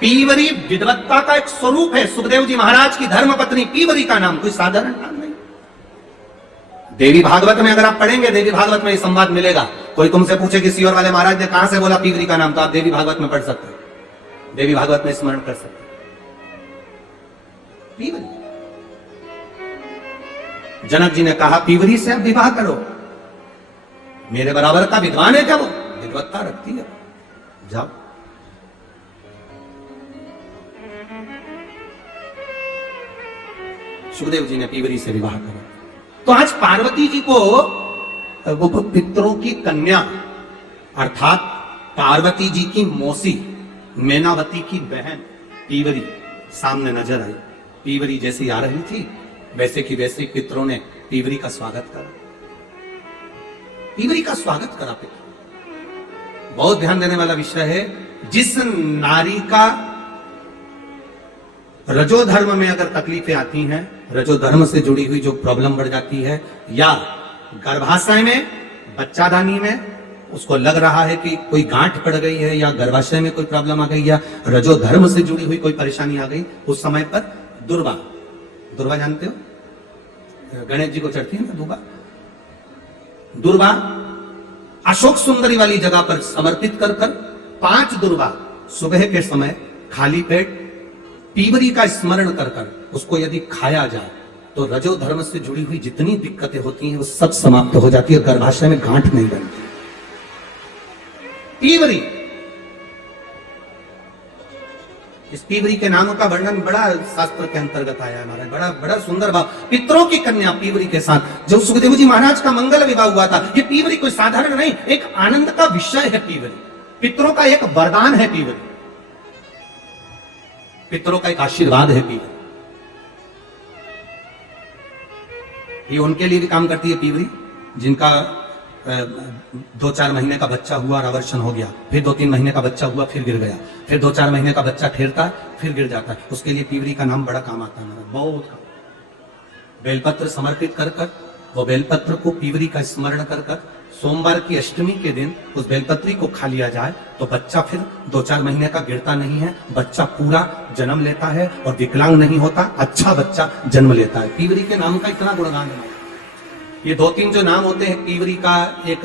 पीवरी विद्वत्ता का एक स्वरूप है। सुखदेव जी महाराज की धर्मपत्नी पीवरी का नाम कोई साधारण नाम नहीं। देवी भागवत में अगर आप पढ़ेंगे, देवी भागवत में ये संवाद मिलेगा। कोई तुमसे पूछे कि सीहोर वाले महाराज ने कहां से बोला पीवरी का नाम, तो आप देवी भागवत में पढ़ सकते हैं, देवी भागवत में स्मरण कर सकते हैं। पीवरी, जनक जी ने कहा पीवरी से आप विवाह करो, मेरे बराबर का विद्वान है क्या वो, विद्वत्ता रखती है, जाओ। सुखदेव जी ने पीवरी से विवाह करा। तो आज पार्वती जी को वो पितरों की कन्या अर्थात पार्वती जी की मौसी मैनावती की बहन पीवरी सामने नजर आई। पीवरी जैसी आ रही थी वैसे की वैसे पितरों ने पीवरी का स्वागत करा, पीवरी का स्वागत करा। पितर बहुत ध्यान देने वाला विषय है। जिस नारी का रजोधर्म में अगर तकलीफें आती हैं, रजोधर्म से जुड़ी हुई जो प्रॉब्लम बढ़ जाती है, या गर्भाशय में बच्चादानी में उसको लग रहा है कि कोई गांठ पड़ गई है, या गर्भाशय में कोई प्रॉब्लम आ गई, या रजोधर्म से जुड़ी हुई कोई परेशानी आ गई, उस समय पर दुर्वा, दुर्वा जानते हो, गणेश जी को चढ़ती है ना दुर्वा, दुर्वा अशोक सुंदरी वाली जगह पर समर्पित कर 5 दुर्वा सुबह के समय खाली पेट पीवरी का स्मरण कर उसको यदि खाया जाए तो रजो धर्म से जुड़ी हुई जितनी दिक्कतें होती हैं वो सब समाप्त हो जाती है, गर्भाशय में गांठ नहीं बनती। पीवरी, इस पीवरी के नामों का वर्णन बड़ा शास्त्र के अंतर्गत आया है हमारा, बड़ा बड़ा सुंदर भाव। पितरों की कन्या पीवरी के साथ जो सुखदेव जी महाराज का मंगल विवाह हुआ था, ये पीवरी कोई साधारण नहीं, एक आनंद का विषय है पीवरी, पितरों का एक वरदान है पीवरी, पितरों का एक आशीर्वाद है पीवरी। ये उनके लिए भी काम करती है पीवरी जिनका 2-4 महीने का बच्चा हुआ और अवर्षण हो गया, फिर 2-3 महीने का बच्चा हुआ फिर गिर गया, फिर 2-4 महीने का बच्चा ठहरता फिर गिर जाता है, उसके लिए पीवरी का नाम बड़ा काम आता है हमारा, बहुत काम। बेलपत्र समर्पित कर वो बेलपत्र को पीवरी का स्मरण कर सोमवार की अष्टमी के दिन उस बेलपत्री को खा लिया जाए तो बच्चा फिर 2-4 महीने का गिरता नहीं है, बच्चा पूरा जन्म लेता है और विकलांग नहीं होता, अच्छा बच्चा जन्म लेता है। पीवरी के नाम का इतना गुणगान है। ये 2-3 जो नाम होते हैं पीवरी का, एक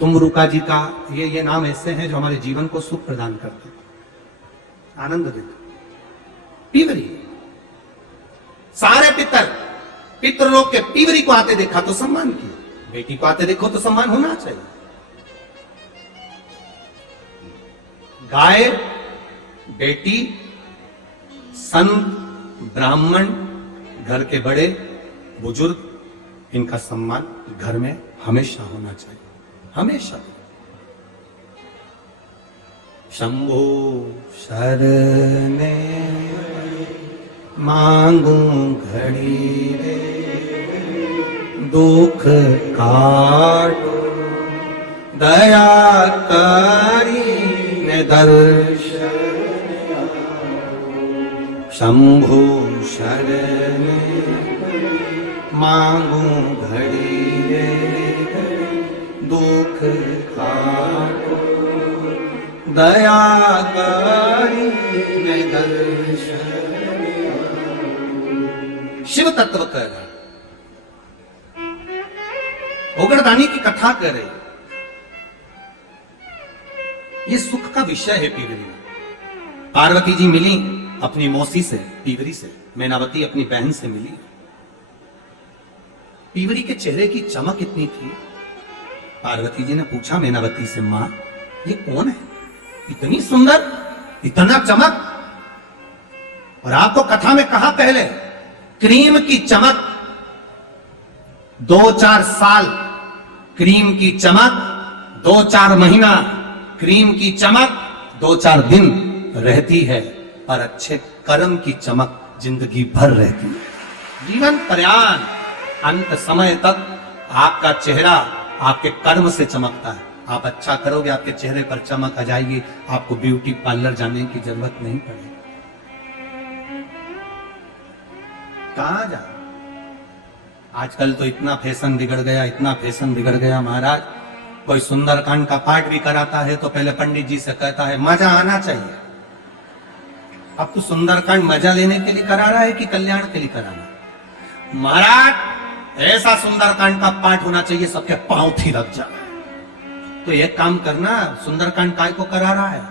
तुमरुका जी का, ये नाम ऐसे हैं जो हमारे जीवन को सुख प्रदान करते हैं, आनंद देते। पीवरी, सारे पितरों के पीवरी को आते देखा तो सम्मान किया, बेटी को आते देखो तो सम्मान होना चाहिए। गाय, बेटी, संत, ब्राह्मण, घर के बड़े बुजुर्ग, इनका सम्मान घर में हमेशा होना चाहिए, हमेशा। शंभो शरणे मांगू घड़ी रे, दुख काटो दया करी ने दर्शन, शंभो शरणे मांगू घड़ी रे, दुख काटो दया करी ने दर्शन। शिव तत्व कह रहे, ओगरदानी की कथा कर रहे, ये सुख का विषय है पीवरी में। पार्वती जी मिली अपनी मौसी से, पीवरी से, मैनावती अपनी बहन से मिली। पीवरी के चेहरे की चमक इतनी थी, पार्वती जी ने पूछा मैनावती से, मां ये कौन है, इतनी सुंदर, इतना चमक। और आपको कथा में कहा पहले, क्रीम की चमक 2-4 साल, क्रीम की चमक 2-4 महीना, क्रीम की चमक 2-4 दिन रहती है, और अच्छे कर्म की चमक जिंदगी भर रहती है। जीवन पर्यान अंत समय तक आपका चेहरा आपके कर्म से चमकता है। आप अच्छा करोगे, आपके चेहरे पर चमक आ जाएगी, आपको ब्यूटी पार्लर जाने की जरूरत नहीं पड़ेगी। कहां जा, आजकल तो इतना फैशन बिगड़ गया, इतना फैशन बिगड़ गया महाराज। कोई सुंदरकांड का पाठ भी कराता है तो पहले पंडित जी से कहता है मजा आना चाहिए, अब तू सुंदरकांड मजा लेने के लिए करा रहा है कि कल्याण के लिए करा रहा है? महाराज ऐसा सुंदरकांड का पाठ होना चाहिए सबके पांव थिरक जाए। तो एक काम करना, सुंदरकांड काय को करा रहा है,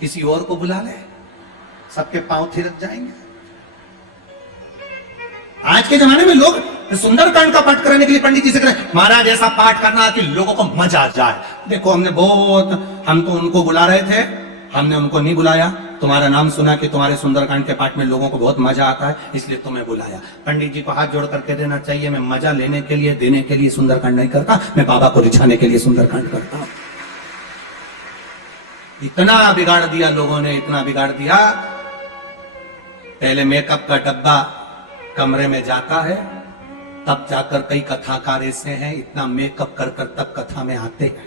किसी और को बुला ले, सबके पांव थिरक जाएंगे। आज के जमाने में लोग सुंदरकांड का पाठ कराने के लिए पंडित जी से करें, महाराज ऐसा पाठ करना कि लोगों को मजा आ जाए। देखो हम तो उनको बुला रहे थे, हमने उनको नहीं बुलाया। तुम्हारा नाम सुना कि तुम्हारे सुंदरकांड के पाठ में लोगों को बहुत मजा आता है, इसलिए तुम्हें बुलाया। पंडित जी को हाथ जोड़ करके देना चाहिए, मैं मजा लेने के लिए, देने के लिए सुंदरकांड नहीं करता, मैं बाबा को रिझाने के लिए सुंदरकांड करता हूं। इतना बिगाड़ दिया लोगों ने, इतना बिगाड़ दिया। पहले मेकअप का डब्बा कमरे में जाता है, तब जाकर कई कथाकार ऐसे हैं इतना मेकअप कर कर तब कथा में आते हैं।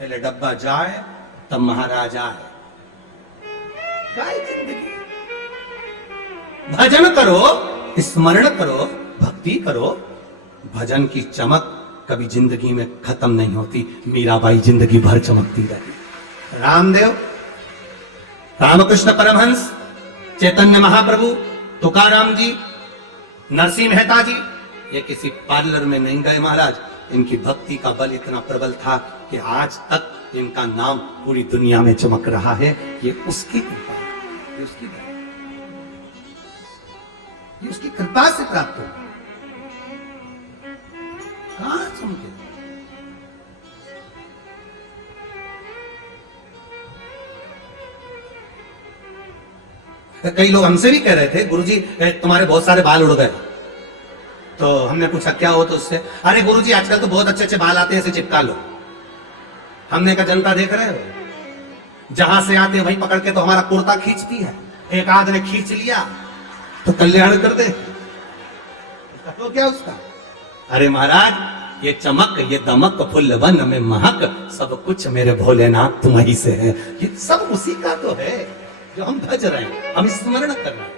पहले डब्बा जाए तब महाराज आए। काय जिंदगी, भजन करो, स्मरण करो, भक्ति करो। भजन की चमक कभी जिंदगी में खत्म नहीं होती। मीराबाई जिंदगी भर चमकती रही। रामदेव, रामकृष्ण परमहंस, चैतन्य महाप्रभु, तुकाराम जी, नरसिंह मेहता जी, ये किसी पार्लर में नहीं गए महाराज। इनकी भक्ति का बल इतना प्रबल था कि आज तक इनका नाम पूरी दुनिया में चमक रहा है। ये उसकी कृपा, ये उसकी कृपा, ये उसकी कृपा से प्राप्त हो। कहां चमके? कई लोग हमसे भी कह रहे थे, गुरुजी तुम्हारे बहुत सारे बाल उड़ गए। तो हमने पूछा क्या हो, तो उससे अरे गुरुजी आजकल तो बहुत अच्छे अच्छे बाल आते हैं, इसे चिपका लो। हमने कहा जनता देख रहे हो, जहां से आते वहीं पकड़ के तो हमारा कुर्ता खींचती है। एक आध ने खींच लिया तो कल्याण कर दे, तो क्या उसका? अरे महाराज ये चमक, ये दमक, फुल वन में महक, सब कुछ मेरे भोलेनाथ तुम्हीं से है। ये सब उसी का तो है जो हम भज रहे हैं, हम स्मरण कर रहे हैं।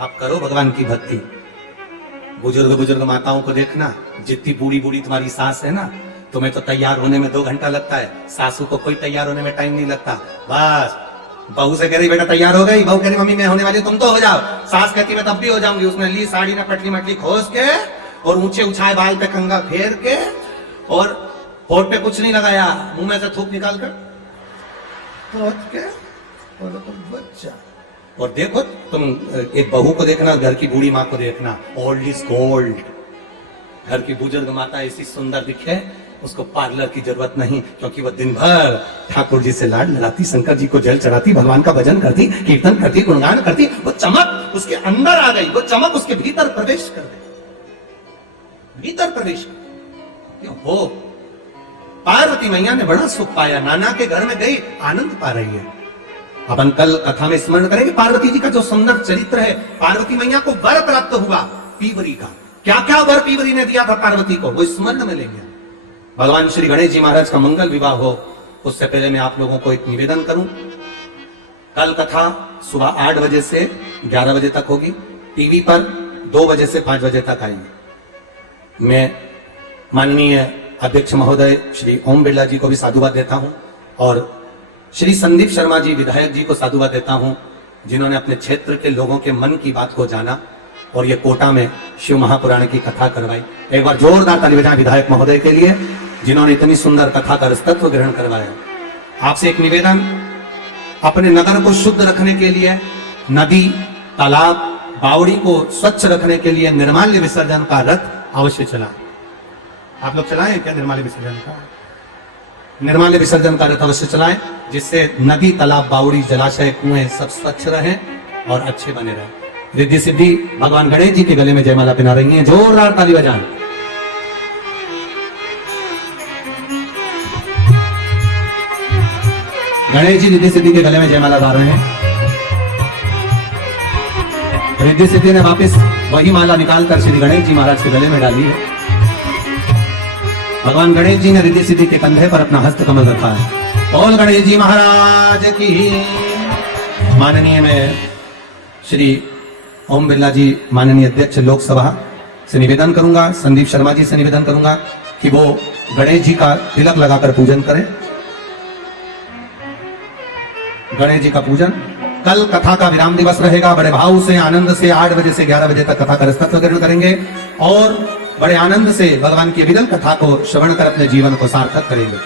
आप करो भगवान की भक्ति। बुजुर्ग माताओं को देखना, जितनी बूढ़ी बूढ़ी तुम्हारी सास है ना, तुम्हें तो तैयार होने में 2 घंटा लगता है, सासू को कोई तैयार होने में टाइम नहीं लगता। बस बहू से कह रही बेटा तैयार हो गई, बहू कह रही मम्मी मैं होने वाली, तुम तो हो जाओ। सास कहती मैं तब भी हो जाऊंगी। उसने ली साड़ी में पटली मटली खोस के और ऊंचे उछाए बाल पे कंगा फेर के और होठ पे कुछ नहीं लगाया, मुंह में से थूक निकाल कर बोलो तुम बच्चा। और देखो तुम एक बहू को देखना, घर की बूढ़ी माँ को देखना, ओल्ड इज गोल्ड। घर की बुजुर्ग माता ऐसी सुंदर दिखे, उसको पार्लर की जरूरत नहीं, क्योंकि वह दिन भर ठाकुर जी से लाड लड़ाती, शंकर जी को जल चढ़ाती, भगवान का भजन करती, कीर्तन करती, गुणगान करती। वो चमक उसके अंदर आ गई, वो चमक उसके भीतर प्रवेश कर गई, भीतर प्रवेश कर। हो पार्वती मैया ने बड़ा सुख पाया, नाना के घर में गई, आनंद पा रही है। अपन कल कथा में स्मरण करेंगे पार्वती जी का जो सुंदर चरित्र है। पार्वती मैया को वर प्राप्त हुआ पीवरी का। क्या क्या वर पीवरी ने दिया था पार्वती को, वो स्मरण में लेंगे। भगवान श्री गणेश जी महाराज का मंगल विवाह हो, उससे पहले मैं आप लोगों को एक निवेदन करूं। कल कथा सुबह 8 बजे से 11 बजे तक होगी, टीवी पर 2 बजे से 5 बजे तक आएगी। मैं माननीय अध्यक्ष महोदय श्री ओम बिरला जी को भी साधुवाद देता हूं और श्री संदीप शर्मा जी विधायक जी को साधुवाद देता हूं, जिन्होंने अपने क्षेत्र के लोगों के मन की बात को जाना और ये कोटा में शिव महापुराण की कथा करवाई। एक बार जोरदार ताली बजाएं विधायक महोदय के लिए, जिन्होंने इतनी सुंदर कथा का रसतत्व ग्रहण करवाया। आपसे एक निवेदन, अपने नगर को शुद्ध रखने के लिए नदी, तालाब, बावड़ी को स्वच्छ रखने के लिए निर्माल्य विसर्जन का रथ अवश्य चलाएं। आप लोग चलाएं क्या निर्माल्य विसर्जन का? निर्माल्य विसर्जन का रथ अवश्य चलाएं, जिससे नदी, तालाब, बावड़ी, जलाशय, कुएं सब स्वच्छ रहें और अच्छे बने रहें। रिद्धि सिद्धि भगवान गणेश जी के गले में जयमाला पहना रही हैं, जोरदार ताली बजाएं। गणेश जी रिद्धि सिद्धि के गले में जयमाला गा रहे हैं। रिद्धि सिद्धि ने वापस वही माला निकालकर श्री गणेश जी महाराज के गले में डाली है। भगवान गणेश जी ने रिद्धि सिद्धि के कंधे पर अपना हस्त कमल रखा है। बोल गणेश जी महाराज की। माननीय में श्री ओम बिरला जी माननीय अध्यक्ष लोकसभा से निवेदन करूंगा, संदीप शर्मा जी से निवेदन करूंगा कि वो गणेश जी का तिलक लगाकर पूजन करें। गणेश जी का पूजन। कल कथा का विराम दिवस रहेगा। बड़े भाव से आनंद से 8 बजे से 11 बजे तक कथा का रसतत्व ग्रहण करेंगे और बड़े आनंद से भगवान की अविरल कथा को श्रवण कर अपने जीवन को सार्थक करेंगे।